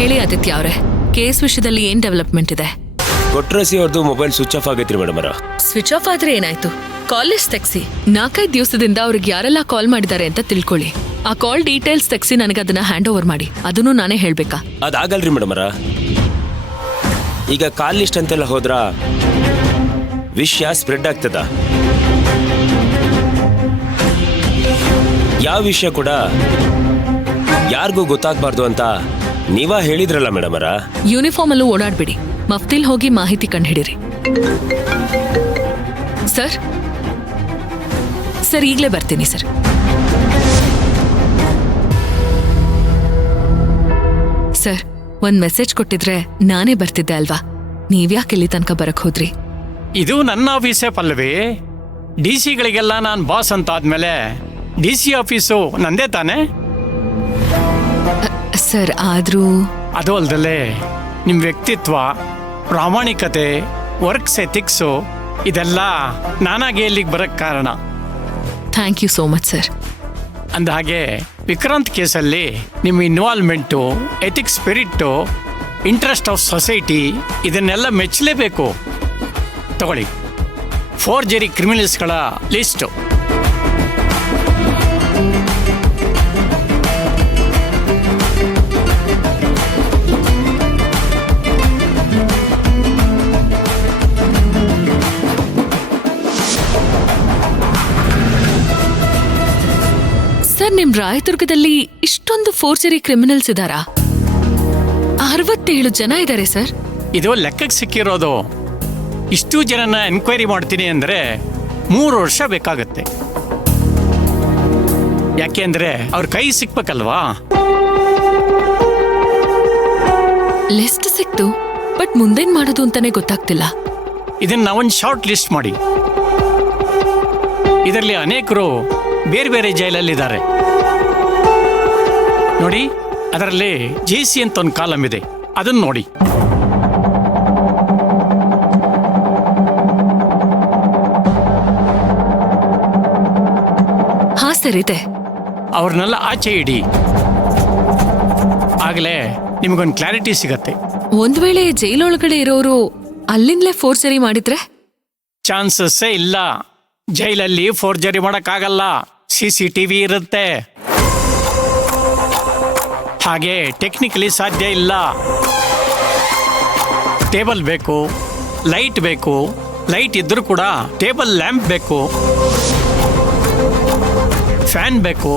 ಹೇಳಿ ಆದಿತ್ಯ ಅವರೇ, ಕೇಸ್ ವಿಷಯದಲ್ಲಿ ಏನ್ ಡೆವಲಪ್ಮೆಂಟ್ ಇದೆ? ಕೊಟ್ರಸಿ ಅವ್ರದ್ದು ಮೊಬೈಲ್ ಸ್ವಿಚ್ ಆಫ್ ಆಗೈತ್ರಿ ಮೇಡಮ್ ಅವರ. ಸ್ವಿಚ್ ಆಫ್ ಆದ್ರೆ ಏನಾಯ್ತು? ಕಾಲ್ ಲಿಸ್ಟ್ ತೆಗ್ಸಿ. 4-5 ದಿವಸದಿಂದ ಅವ್ರಿಗೆ ಯಾರೆಲ್ಲ ಕಾಲ್ ಮಾಡಿದ್ದಾರೆ ಅಂತ ತಿಳ್ಕೊಳ್ಳಿ. ಆ ಕಾಲ್ ಡೀಟೇಲ್ಸ್ ತೆಗ್ಸಿ ನನಗೆ ಅದನ್ನ ಹ್ಯಾಂಡ್ ಓವರ್ ಮಾಡಿ. ಅದನ್ನು ನಾನೇ ಹೇಳ್ಬೇಕಾ? ಅದಾಗಲ್ರಿ ಮೇಡಮ್ ಅವರ. ಈಗ ಕಾಲ್ ಲಿಸ್ಟ್ ಅಂತೆಲ್ಲ ಹೋದ್ರ ವಿಷಯ ಸ್ಪ್ರೆಡ್ ಆಗ್ತದ. ಯಾವ ವಿಷಯ ಕೂಡ ಯಾರಿಗೂ ಗೊತ್ತಾಗ್ಬಾರ್ದು ಅಂತ ನೀವ ಹೇಳಿದ್ರಲ್ಲ ಮೇಡಮ್ ಅವರ. ಯೂನಿಫಾರ್ಮ್ ಅಲ್ಲೂ ಓಡಾಡ್ಬಿಡಿ. ಮಫ್ತಿಲ್ ಹೋಗಿ ಮಾಹಿತಿ ಕಂಡುಹಿಡಿರಿ. ಸರ್ ಸರ್ ಈಗಲೇ ಬರ್ತೀನಿ ಸರ್. ಸರ್, ಒಂದ್ ಮೆಸೇಜ್ ಕೊಟ್ಟಿದ್ರೆ ನಾನೇ ಬರ್ತಿದ್ದೆ ಅಲ್ವಾ? ನೀವ್ಯಾಕೆ ಇಲ್ಲಿ ತನಕ ಬರಕ್ ಹೋದ್ರಿ? ಇದು ನನ್ನ ಆಫೀಸೇ ಪಲ್ಲವಿ. ಡಿಸಿಗಳಿಗೆಲ್ಲ ನಾನು ಬಾಸ್ ಅಂತ ಆದ್ಮೇಲೆ ಡಿಸಿ ಆಫೀಸು ನಂದೇ ತಾನೆ. ಸರ್, ಆದ್ರೂ ಅದು ಅಲ್ದಲ್ಲೇ ನಿಮ್ಮ ವ್ಯಕ್ತಿತ್ವ, ಪ್ರಾಮಾಣಿಕತೆ, ವರ್ಕ್ಸ್ ಎಥಿಕ್ಸು ಇದೆಲ್ಲ ನಾನಾಗೆ ಇಲ್ಲಿಗೆ ಬರಕ್ಕೆ ಕಾರಣ. Thank you so much sir. ಅಂದಹಾಗೆ ವಿಕ್ರಾಂತ್ ಕೇಸಲ್ಲಿ ನಿಮ್ಮ involvement, ethics spirit, interest of society ಇದನ್ನೆಲ್ಲ ಮೆಚ್ಚಲೇಬೇಕು. ತಗೊಳ್ಳಿ, ಫೋರ್ಜರಿ ಕ್ರಿಮಿನಲ್ಸ್ಗಳ ಲಿಸ್ಟು. ಸರ್, ನಿಮ್ ರಾಯದುರ್ಗದಲ್ಲಿ ಇಷ್ಟೊಂದು ಫೋರ್ಜರಿ ಕ್ರಿಮಿನಲ್ಸ್ ಇದಾರಾ? 67 ಜನ ಇದ್ದಾರೆ ಸರ್. ಇದು ಲೆಕ್ಕಕ್ಕೆ ಸಿಕ್ಕಿರೋದು. ಇಷ್ಟು ಜನನ ಎನ್ಕ್ವೈರಿ ಮಾಡ್ತೀನಿ ಅಂದರೆ 3 ವರ್ಷ ಬೇಕಾಗತ್ತೆ. ಯಾಕೆಂದ್ರೆ ಅವ್ರ ಕೈ ಸಿಕ್ಬೇಕಲ್ವಾ. ಲಿಸ್ಟ್ ಸಿಕ್ತು, ಬಟ್ ಮುಂದೇನ್ ಮಾಡೋದು ಅಂತಾನೆ ಗೊತ್ತಾಗ್ತಿಲ್ಲ. ಇದನ್ನ ಒಂದು ಶಾರ್ಟ್ ಲಿಸ್ಟ್ ಮಾಡಿ. ಇದರಲ್ಲಿ ಅನೇಕರು ಬೇರೆ ಬೇರೆ ಜೈಲಲ್ಲಿದ್ದಾರೆ ನೋಡಿ. ಅದರಲ್ಲಿ JC ಅಂತ ಒಂದು ಕಾಲಮ್ ಇದೆ, ಅದನ್ನ ನೋಡಿ. ಹಾ ಸರ್, ಇದೆ. ಅವ್ರನ್ನೆಲ್ಲ ಆಚೆ ಇಡಿ, ಆಗಲೇ ನಿಮಗೊಂದು ಕ್ಲಾರಿಟಿ ಸಿಗತ್ತೆ. ಒಂದ್ ವೇಳೆ ಜೈಲೊಳಗಡೆ ಇರೋರು ಅಲ್ಲಿಂದಲೇ ಫೋರ್ಜರಿ ಮಾಡಿದ್ರೆ? ಚಾನ್ಸಸ್ಸೇ ಇಲ್ಲ. ಜೈಲಲ್ಲಿ ಫೋರ್ಜರಿ ಮಾಡೋಕ್ಕಾಗಲ್ಲ. CCTV ಇರುತ್ತೆ. ಹಾಗೆ ಟೆಕ್ನಿಕಲಿ ಸಾಧ್ಯ ಇಲ್ಲ. ಟೇಬಲ್ ಬೇಕು, ಲೈಟ್ ಬೇಕು. ಲೈಟ್ ಇದ್ರೂ ಕೂಡ ಟೇಬಲ್ ಲ್ಯಾಂಪ್ ಬೇಕು, ಫ್ಯಾನ್ ಬೇಕು.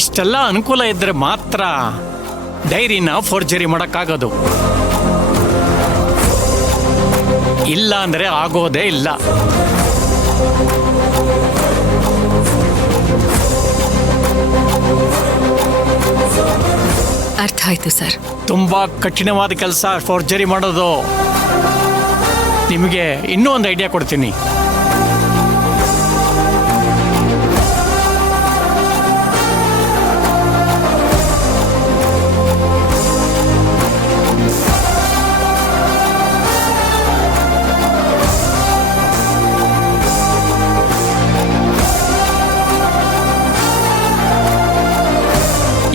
ಇಷ್ಟೆಲ್ಲ ಅನುಕೂಲ ಇದ್ರೆ ಮಾತ್ರ ಡೈರಿನ ಫೋರ್ಜರಿ ಮಾಡೋಕ್ಕಾಗೋದು. ಇಲ್ಲ ಅಂದರೆ ಆಗೋದೇ ಇಲ್ಲ. ಅರ್ಥ ಆಯ್ತು ಸರ್. ತುಂಬಾ ಕಠಿಣವಾದ ಕೆಲಸ ಫೋರ್ಜರಿ ಮಾಡೋದು. ನಿಮಗೆ ಇನ್ನೂ ಒಂದು ಐಡಿಯಾ ಕೊಡ್ತೀನಿ.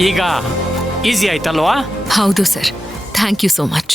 ಈಗ ಈಸಿ ಆಯ್ತಲ್ವಾ? ಹೌದು sir, thank you so much.